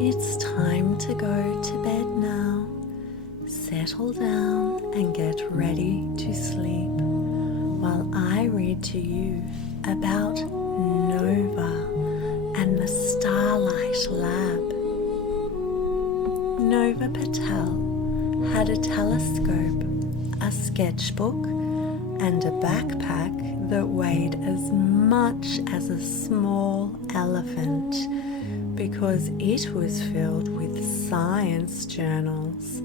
It's time to go to bed now. Settle down and get ready to sleep while I read to you about Nova and the Starlight Lab. Nova Patel had a telescope, a sketchbook, and a backpack that weighed as much as a small elephant because it was filled with science journals,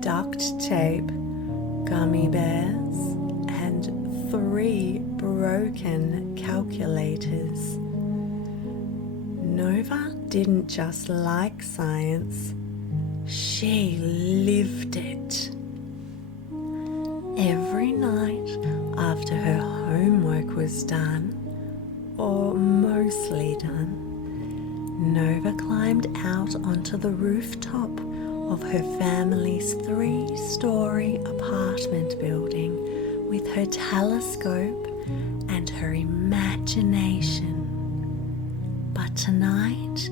duct tape, gummy bears, and 3 broken calculators. Nova didn't just like science, she lived it. Every night after her homework was done, or mostly done, Nova climbed out onto the rooftop of her family's 3-story apartment building with her telescope and her imagination. But tonight,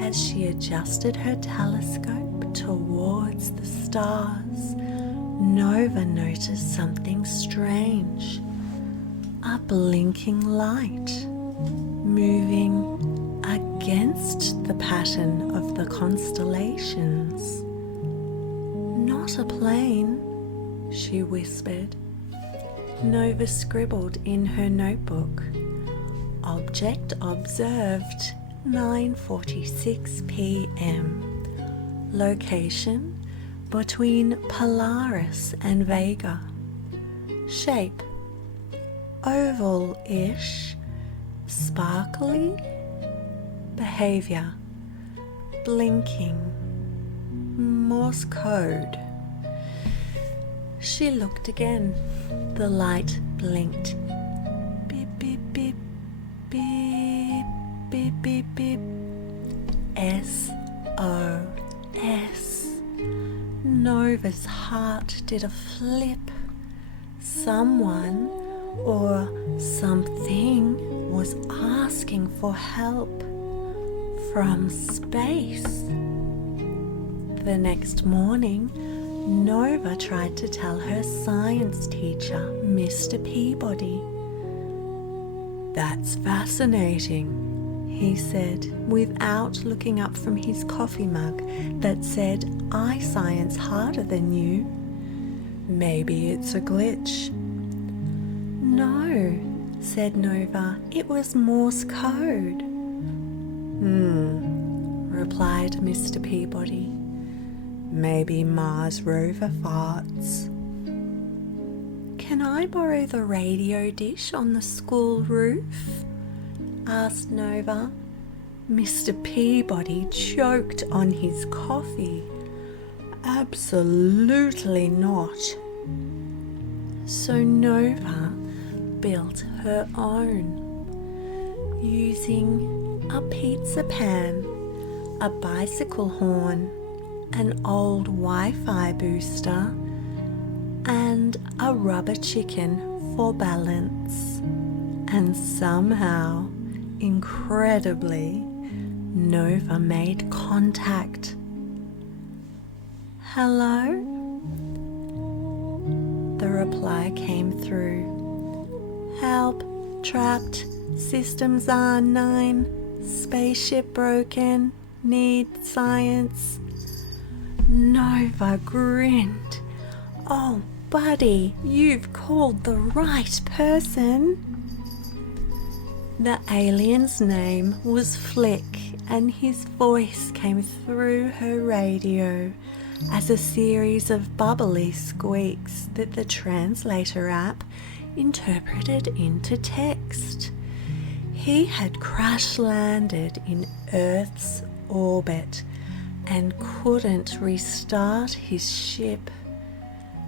as she adjusted her telescope towards the stars, Nova noticed something strange. A blinking light moving against the pattern of the constellations. "Not a plane," she whispered. Nova scribbled in her notebook, "Object observed, 9:46 p.m. Location between Polaris and Vega. Shape oval-ish, sparkly. Behavior blinking. Morse code." She looked again. The light blinked. Beep, beep, beep, beep, beep, beep, beep. SOS. Nova's heart did a flip. Someone or something was asking for help from space. The next morning, Nova tried to tell her science teacher, Mr. Peabody. "That's fascinating," he said, without looking up from his coffee mug that said, "I science harder than you. Maybe it's a glitch." "No," said Nova, "it was Morse code." Replied Mr. Peabody. "Maybe Mars rover farts." "Can I borrow the radio dish on the school roof?" asked Nova. Mr. Peabody choked on his coffee. "Absolutely not." So Nova built her own, using a pizza pan, a bicycle horn, an old Wi-Fi booster, and a rubber chicken for balance. And somehow, incredibly, Nova made contact. "Hello?" The reply came through. "Help, trapped, systems R9, spaceship broken, need science." Nova grinned. "Oh, buddy, you've called the right person." The alien's name was Flick, and his voice came through her radio as a series of bubbly squeaks that the translator app interpreted into text. He had crash-landed in Earth's orbit and couldn't restart his ship.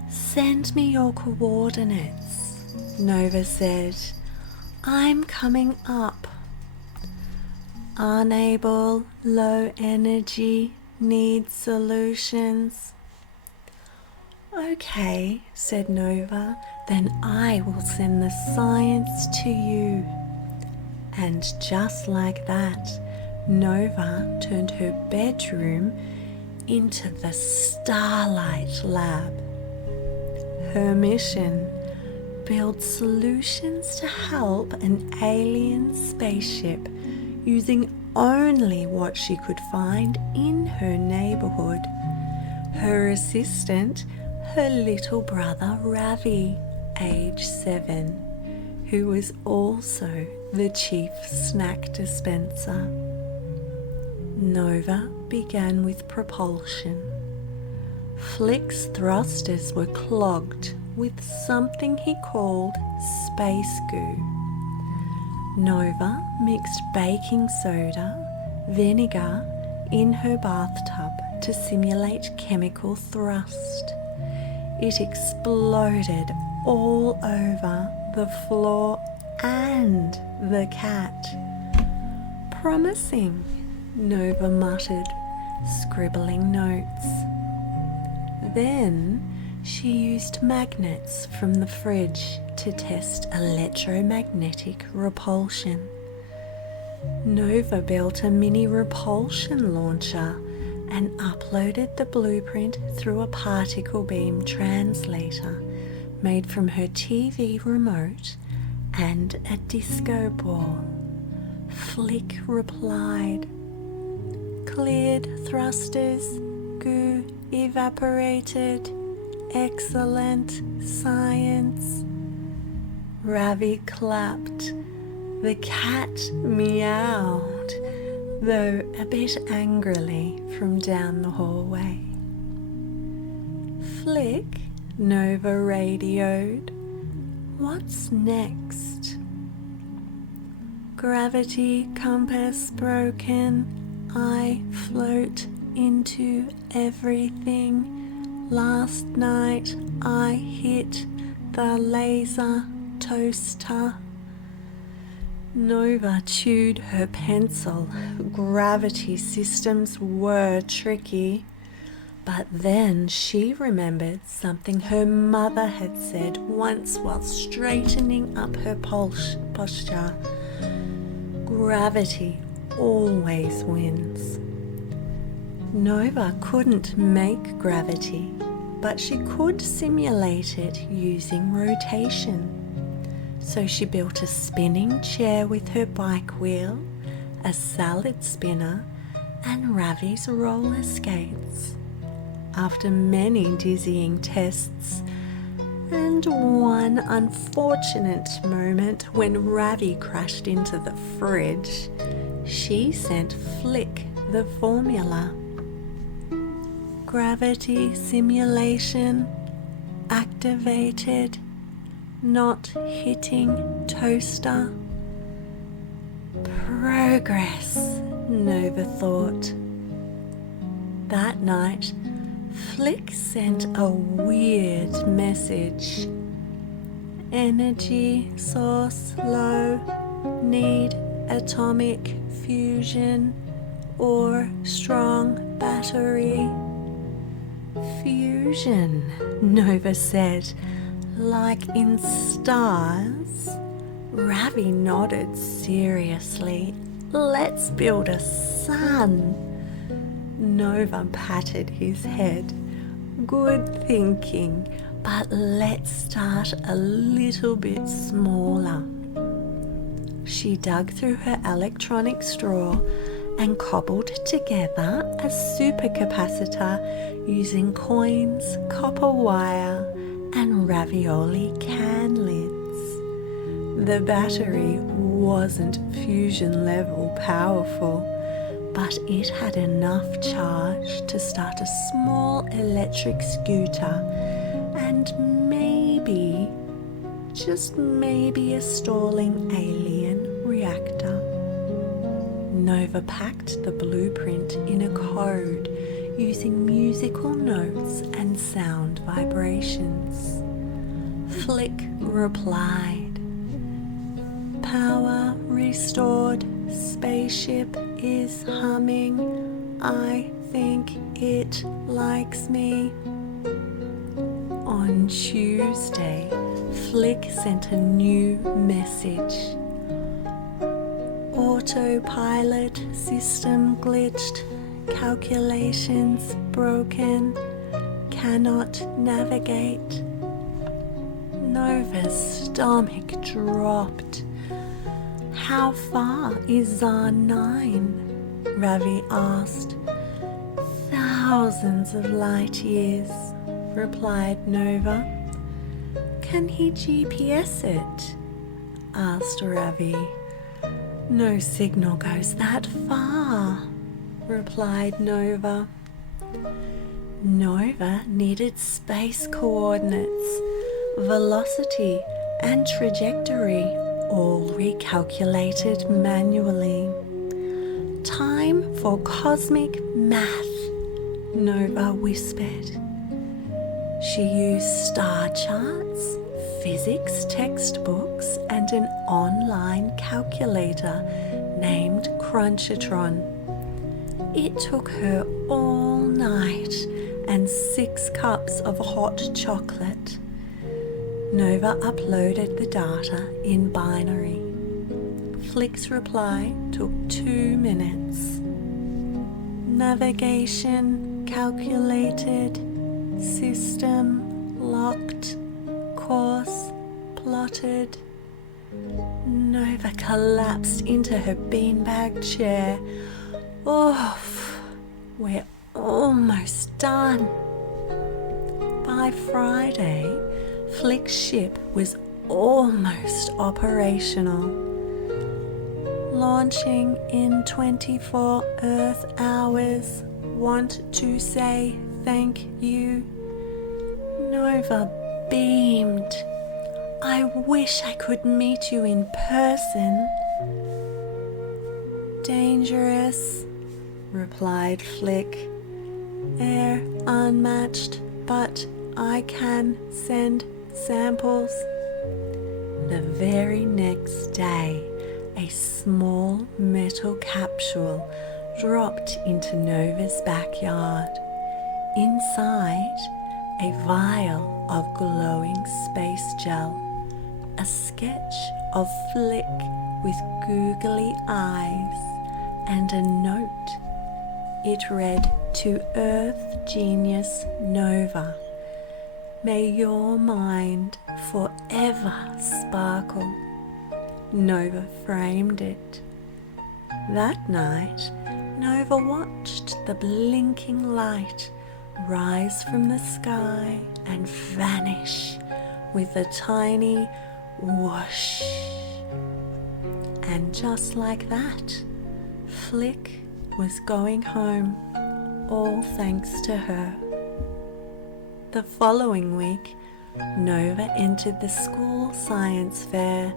"Send me your coordinates," Nova said. "I'm coming up." "Unable, low energy, need solutions." "Okay," said Nova, "then I will send the science to you." And just like that, Nova turned her bedroom into the Starlight Lab. Her mission: build solutions to help an alien spaceship using only what she could find in her neighborhood. Her assistant, her little brother Ravi, age 7, who was also the chief snack dispenser. Nova began with propulsion. Flick's thrusters were clogged with something he called space goo. Nova mixed baking soda, vinegar in her bathtub to simulate chemical thrust. It exploded all over the floor and the cat. "Promising," Nova muttered, scribbling notes. Then she used magnets from the fridge to test electromagnetic repulsion. Nova built a mini repulsion launcher and uploaded the blueprint through a particle beam translator made from her TV remote and a disco ball. Flick replied, "Cleared thrusters, goo evaporated, excellent science." Ravi clapped. The cat meowed, though a bit angrily, from down the hallway. "Flick," Nova radioed, "what's next?" "Gravity compass broken. I float into everything. Last night I hit the laser toaster." Nova chewed her pencil. Gravity systems were tricky. But then she remembered something her mother had said once while straightening up her posture. Gravity always wins. Nova couldn't make gravity, but she could simulate it using rotation. So she built a spinning chair with her bike wheel, a salad spinner, and Ravi's roller skates. After many dizzying tests, and one unfortunate moment when Ravi crashed into the fridge, she sent Flick the formula. Gravity simulation activated. Not hitting toaster. Progress, Nova thought. That night, Flick sent a weird message. Energy source low. Need atomic fusion or strong battery. Fusion, Nova said. Like in stars? Ravi nodded seriously. Let's build a sun. Nova patted his head. Good thinking, but let's start a little bit smaller. She dug through her electronic straw and cobbled together a supercapacitor using coins, copper wire, and ravioli can lids. The battery wasn't fusion level powerful, but it had enough charge to start a small electric scooter and maybe, just maybe, a stalling alien reactor. Nova packed the blueprint in a code using musical notes and sound vibrations. Flick replied, "Power restored, spaceship is humming, I think it likes me." On Tuesday, Flick sent a new message. Autopilot system glitched, calculations broken, cannot navigate. Nova's stomach dropped. How far is Zan 9? Ravi asked. Thousands of light years, replied Nova. Can he GPS it? Asked Ravi. No signal goes that far, replied Nova. Nova needed space coordinates, velocity and trajectory, all recalculated manually. Time for cosmic math, Nova whispered. She used star charts, physics textbooks, and an online calculator named Crunchatron. It took her all night and 6 cups of hot chocolate. Nova uploaded the data in binary. Flick's reply took 2 minutes. Navigation calculated, system locked, course plotted. Nova collapsed into her beanbag chair. Oof, we're almost done. By Friday, Flick's ship was almost operational. Launching in 24 Earth hours. Want to say thank you. Nova beamed. I wish I could meet you in person. Dangerous, replied Flick. Air unmatched, but I can send samples. The very next day, a small metal capsule dropped into Nova's backyard. Inside, a vial of glowing space gel, a sketch of Flick with googly eyes, and a note. It read, to Earth Genius Nova, may your mind forever sparkle. Nova framed it. That night, Nova watched the blinking light rise from the sky and vanish with a tiny whoosh. And just like that, Flick was going home, all thanks to her. The following week, Nova entered the school science fair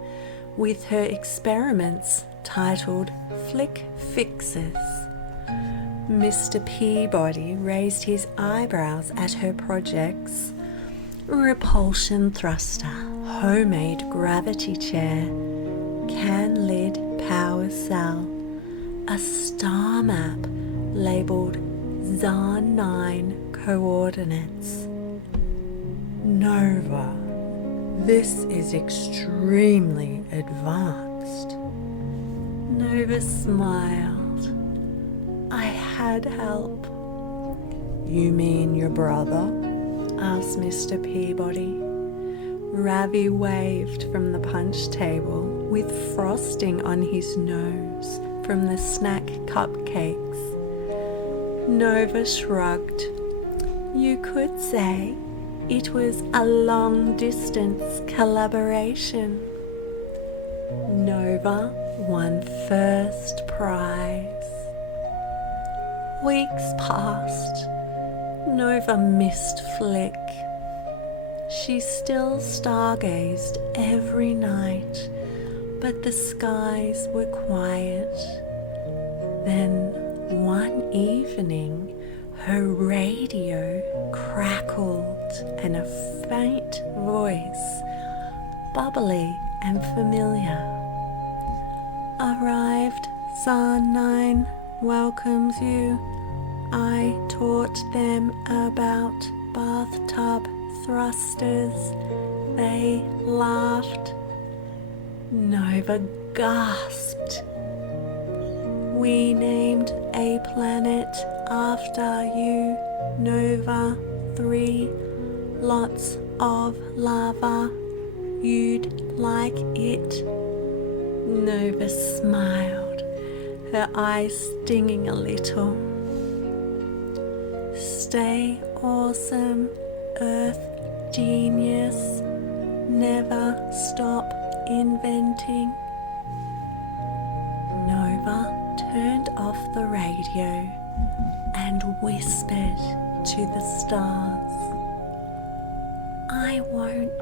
with her experiments titled Flick Fixes. Mr. Peabody raised his eyebrows at her projects. Repulsion thruster, homemade gravity chair, can lid power cell, a star map labeled Zan 9 coordinates. Nova, this is extremely advanced. Nova smiled. I had help. You mean your brother? Asked Mr. Peabody. Ravi waved from the punch table with frosting on his nose from the snack cupcakes. Nova shrugged. You could say it was a long-distance collaboration. Nova won first prize. Weeks passed. Nova missed Flick. She still stargazed every night, but the skies were quiet. Then one evening, her radio crackled and a faint voice, bubbly and familiar. Arrived, Zan 9 welcomes you. I taught them about bathtub thrusters. They laughed. Nova gasped. We named a planet after you, Nova 3. Lots of lava. You'd like it. Nova smiled, her eyes stinging a little. Stay awesome, Earth genius. Never stop inventing. Nova turned off the radio and whispered to the stars. I won't